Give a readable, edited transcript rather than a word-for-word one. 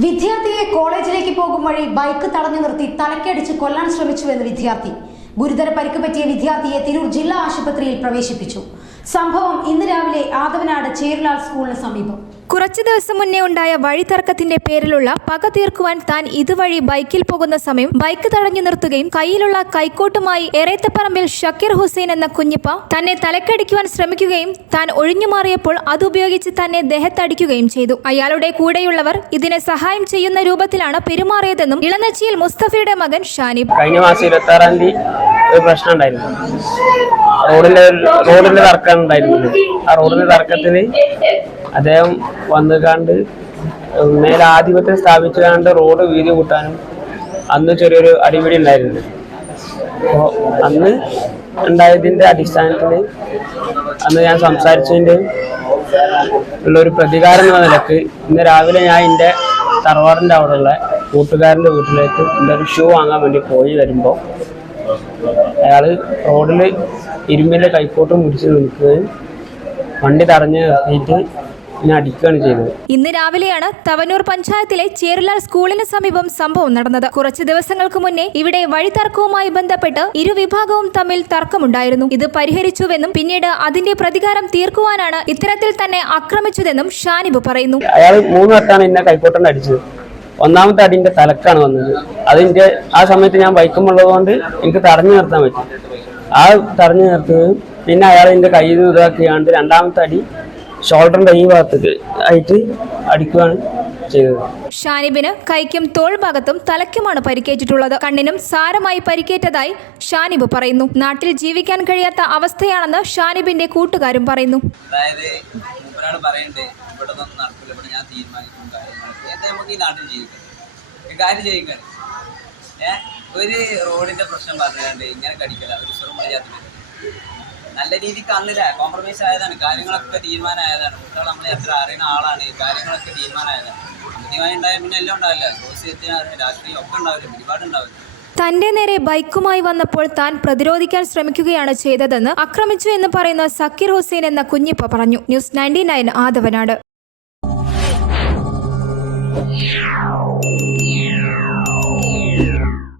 വിദ്യാർത്ഥിയെ കോളേജിലേക്ക് പോകും വഴി ബൈക്ക് തടഞ്ഞു നിർത്തി തലക്കടിച്ച് കൊല്ലാൻ ശ്രമിച്ചുവെന്ന് വിദ്യാർത്ഥി. ഗുരുതര പരിക്ക് പറ്റിയ വിദ്യാർത്ഥിയെ തിരൂർ ജില്ലാ ആശുപത്രിയിൽ പ്രവേശിപ്പിച്ചു. സംഭവം ഇന്ന് രാവിലെ ആദവനാട് ചേർലാൽ സ്കൂളിന് സമീപം. കുറച്ചു ദിവസം മുന്നേ ഉണ്ടായ വഴിതർക്കത്തിന്റെ പേരിലുള്ള പക തീർക്കുവാൻ താൻ ഇതുവഴി ബൈക്കിൽ പോകുന്ന സമയം ബൈക്ക് തടഞ്ഞു നിർത്തുകയും കയ്യിലുള്ള കൈക്കോട്ടുമായി എറേത്തപ്പറമ്പിൽ ഷക്കീർ ഹുസൈൻ എന്ന കുഞ്ഞിപ്പ തന്നെ തലക്കടിക്കുവാൻ ശ്രമിക്കുകയും താൻ ഒഴിഞ്ഞുമാറിയപ്പോൾ അതുപയോഗിച്ച് തന്നെ ദേഹത്തടിക്കുകയും ചെയ്തു. അയാളുടെ കൂടെയുള്ളവർ ഇതിനെ സഹായം ചെയ്യുന്ന രൂപത്തിലാണ് പെരുമാറിയതെന്നും ഇളനച്ചിയിൽ മുസ്തഫയുടെ മകൻ ഷാനിബ് കഴിഞ്ഞ മാസം 26-ാം തീയതി ഒരു പ്രശ്നം ഉണ്ടായിരുന്നു. റോഡിന്റെ തർക്കം ഉണ്ടായിരുന്നു. ആ റോഡിന്റെ തർക്കത്തിന് അദ്ദേഹം വന്നുകാണ്ട് മേലെ ആധിപത്യം സ്ഥാപിച്ചുകൊണ്ട് റോഡ് വീതി കൂട്ടാനും അന്ന് ചെറിയൊരു അടിപിടി ഉണ്ടായിരുന്നു. അപ്പോൾ അന്ന് ഉണ്ടായതിൻ്റെ അടിസ്ഥാനത്തിൽ അന്ന് ഞാൻ സംസാരിച്ചതിൻ്റെ ഉള്ളൊരു പ്രതികാരം എന്ന നിലക്ക് ഇന്ന് രാവിലെ ഞാൻ എൻ്റെ തറവാടിൻ്റെ അവിടെയുള്ള കൂട്ടുകാരൻ്റെ വീട്ടിലേക്ക് എൻ്റെ ഒരു ഷൂ വാങ്ങാൻ വേണ്ടി പോയി വരുമ്പോൾ അയാൾ റോഡിൽ ഇരുമ്പിൻ്റെ കൈക്കോട്ട് മുടിച്ച് നിൽക്കുകയും വണ്ടി തടഞ്ഞ് നിർത്തിയിട്ട് അടിക്കുകയാണ് ചെയ്തത്. ഇന്ന് രാവിലെയാണ് തവനൂർ പഞ്ചായത്തിലെ ചേർലാൽ സ്കൂളിന് സമീപം സംഭവം നടന്നത്. കുറച്ചു ദിവസങ്ങൾക്ക് മുന്നേ ഇവിടെ വഴിതർക്കവുമായി ബന്ധപ്പെട്ട് ഇരുവിഭാഗവും തമ്മിൽ തർക്കമുണ്ടായിരുന്നു. ഇത് പരിഹരിച്ചുവെന്നും പിന്നീട് അതിന്റെ പ്രതികാരം തീർക്കുവാനാണ് ഇത്തരത്തിൽ തന്നെ ആക്രമിച്ചതെന്നും ഷാനിബ് പറയുന്നു. അയാൾ 3 വട്ടമാണ് എന്നെ കൈക്കോട്ടണ്ട് അടിച്ചത്. ഒന്നാമത്തെ അടിന്റെ തലക്കാണ് വന്നത്. അതിന്റെ ആ സമയത്ത് ഞാൻ ബൈക്കുമുള്ളത് കൊണ്ട് എനിക്ക് തടഞ്ഞു നിർത്താൻ പറ്റി. ആ തടഞ്ഞു നിർത്തുകയും പിന്നെ അയാൾ എന്റെ കയ്യിൽ നിന്ന് ഇതാക്കിയാണ്ട് രണ്ടാമത്തെ അടി ഷോൾഡറിന്റെ ഈ ഭാഗത്തേക്ക് ആയിട്ട് അടിക്കുകയാണ് ചെയ്തത്. ഷാനിബിന് കൈക്കും തോൾ ഭാഗത്തും തലയ്ക്കുമാണ് പരിക്കേറ്റിട്ടുള്ളത്. കണ്ണിനും സാരമായി പരിക്കേറ്റതായി ഷാനിബ് പറയുന്നു. നാട്ടിൽ ജീവിക്കാൻ കഴിയാത്ത അവസ്ഥയാണെന്ന് ഷാനിബിന്റെ കൂട്ടുകാരും പറയുന്നു. ഒരു റോഡിന്റെ പ്രശ്നം പറഞ്ഞുകൊണ്ട് ഇങ്ങനെ കടിക്കല ഒരു നല്ല രീതിക്ക് അന്നില്ല കോംപ്രമൈസ് ആയതാണ്. കാര്യങ്ങളൊക്കെ തീരുമാനമായതാണ്. കുട്ടികൾ നമ്മളെ എത്ര അറിയുന്ന ആളാണ്. കാര്യങ്ങളൊക്കെ തീരുമാനമായതാണ്. അന്തിമായി ഉണ്ടായാൽ പിന്നെ എല്ലാം ഉണ്ടാവില്ല. സോഷ്യത്തിന് രാഷ്ട്രീയം ഒക്കെ ഉണ്ടാവില്ല. ഒരുപാട് ഉണ്ടാവില്ല. തന്റെ നേരെ ബൈക്കുമായി വന്നപ്പോൾ താൻ പ്രതിരോധിക്കാൻ ശ്രമിക്കുകയാണ് ചെയ്തതെന്ന് ആക്രമിച്ചു എന്ന് പറയുന്ന സക്കീർ ഹുസൈൻ എന്ന കുഞ്ഞിപ്പ പറഞ്ഞു. ന്യൂസ് 99 ആദവനാട്.